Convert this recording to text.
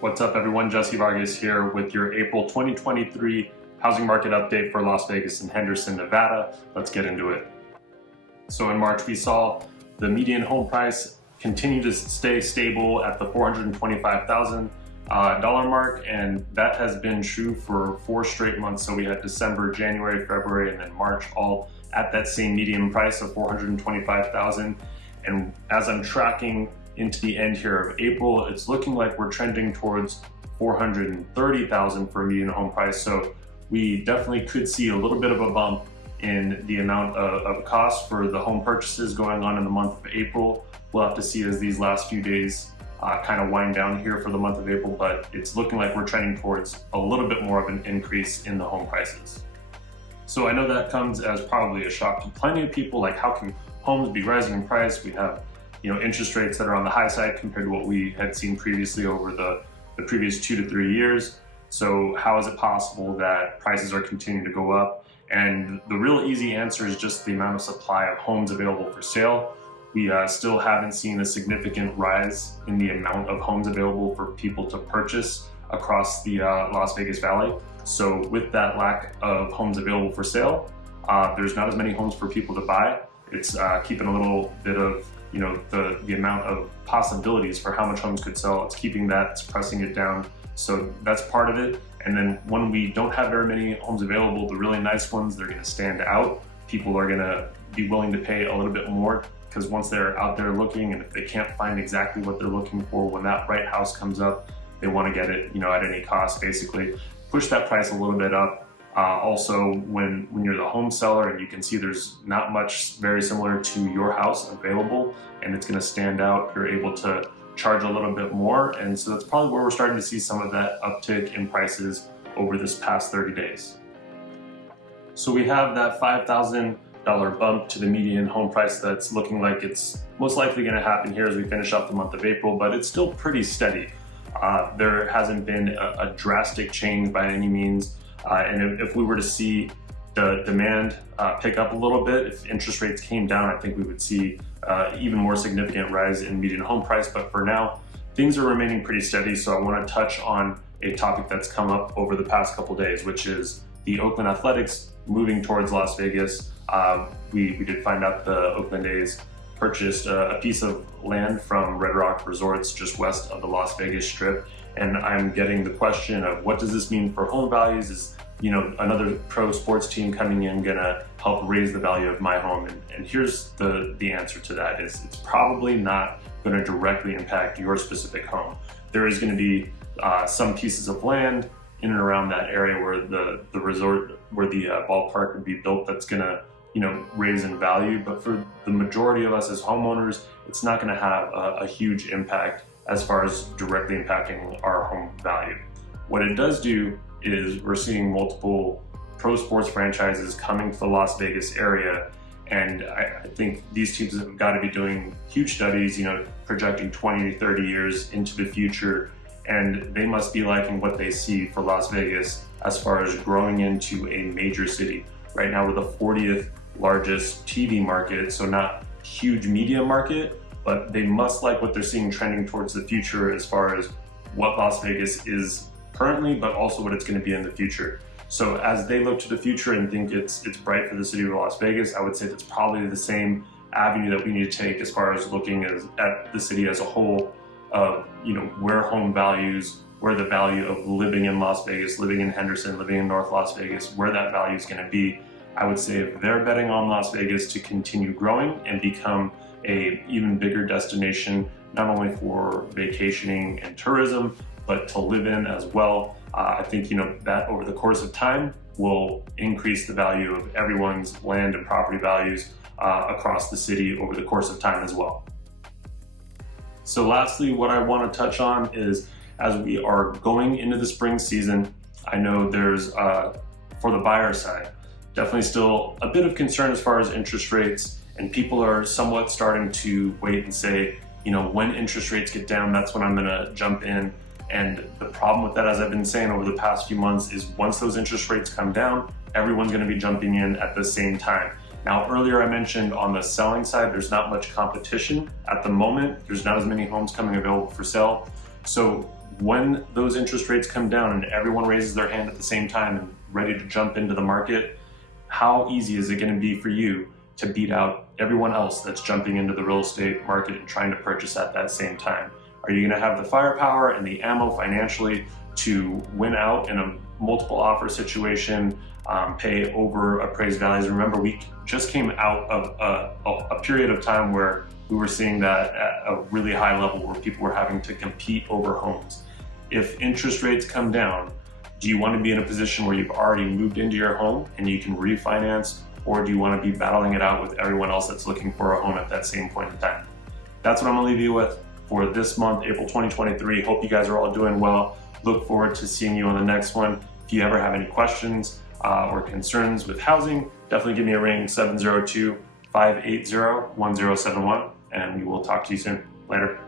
What's up everyone, Jesse Vargas here with your April 2023 housing market update for Las Vegas and Henderson, Nevada. Let's get into it. So in March we saw the median home price continue to stay stable at the $425,000 mark, and that has been true for 4 straight months. So we had December, January, February, and then March all at that same median price of $425,000. And as I'm tracking into the end here of April, it's looking like we're trending towards $430,000 for a median home price. So we definitely could see a little bit of a bump in the amount of cost for the home purchases going on in the month of April. We'll have to see as these last few days kind of wind down here for the month of April, but it's looking like we're trending towards a little bit more of an increase in the home prices. So I know that comes as probably a shock to plenty of people, like how can homes be rising in price? We have interest rates that are on the high side compared to what we had seen previously over the previous 2 to 3 years. So how is it possible that prices are continuing to go up? And the real easy answer is just the amount of supply of homes available for sale. We still haven't seen a significant rise in the amount of homes available for people to purchase across the Las Vegas Valley. So with that lack of homes available for sale, there's not as many homes for people to buy. It's keeping a little bit of the amount of possibilities for how much homes could sell. It's keeping that, it's pressing it down. So that's part of it. And then when we don't have very many homes available, the really nice ones, they're gonna stand out. People are gonna be willing to pay a little bit more because once they're out there looking, and if they can't find exactly what they're looking for, when that right house comes up, they wanna get it at any cost, basically. Push that price a little bit up. Also, when you're the home seller and you can see there's not much very similar to your house available and it's gonna stand out, you're able to charge a little bit more. And so that's probably where we're starting to see some of that uptick in prices over this past 30 days. So we have that $5,000 bump to the median home price that's looking like it's most likely gonna happen here as we finish up the month of April, but it's still pretty steady. There hasn't been a drastic change by any means. And if we were to see the demand pick up a little bit, if interest rates came down, I think we would see even more significant rise in median home price. But for now, things are remaining pretty steady. So I want to touch on a topic that's come up over the past couple days, which is the Oakland Athletics moving towards Las Vegas. We did find out the Oakland A's purchased a piece of land from Red Rock Resorts just west of the Las Vegas Strip. And I'm getting the question of what does this mean for home values? Is another pro sports team coming in gonna help raise the value of my home? And here's the answer to that is it's probably not gonna directly impact your specific home. There is gonna be some pieces of land in and around that area where the resort, where the ballpark would be built, that's gonna raise in value. But for the majority of us as homeowners, it's not gonna have a huge impact as far as directly impacting our home value. What it does do is we're seeing multiple pro sports franchises coming to the Las Vegas area. And I think these teams have got to be doing huge studies, projecting 20 to 30 years into the future. And they must be liking what they see for Las Vegas as far as growing into a major city. Right now we're the 40th largest TV market, so not huge media market, but they must like what they're seeing trending towards the future as far as what Las Vegas is currently, but also what it's going to be in the future. So as they look to the future and think it's bright for the city of Las Vegas, I would say that's probably the same avenue that we need to take as far as looking at the city as a whole of where home values, where the value of living in Las Vegas, living in Henderson, living in North Las Vegas, where that value is going to be. I would say if they're betting on Las Vegas to continue growing and become a even bigger destination, not only for vacationing and tourism, but to live in as well. I think that over the course of time will increase the value of everyone's land and property values across the city over the course of time as well. So lastly, what I want to touch on is as we are going into the spring season, I know there's, for the buyer side, definitely still a bit of concern as far as interest rates, and people are somewhat starting to wait and say, when interest rates get down, that's when I'm gonna jump in. And the problem with that, as I've been saying over the past few months, is once those interest rates come down, everyone's gonna be jumping in at the same time. Now, earlier I mentioned on the selling side, there's not much competition at the moment. There's not as many homes coming available for sale. So when those interest rates come down and everyone raises their hand at the same time and ready to jump into the market, how easy is it going to be for you to beat out everyone else that's jumping into the real estate market and trying to purchase at that same time? Are you going to have the firepower and the ammo financially to win out in a multiple offer situation, pay over appraised values? Remember, we just came out of a period of time where we were seeing that at a really high level where people were having to compete over homes. If interest rates come down, do you want to be in a position where you've already moved into your home and you can refinance, or do you want to be battling it out with everyone else that's looking for a home at that same point in time? That's what I'm gonna leave you with for this month, April 2023. Hope you guys are all doing well. Look forward to seeing you on the next one. If you ever have any questions or concerns with housing, definitely give me a ring, 702-580-1071, and we will talk to you soon. Later.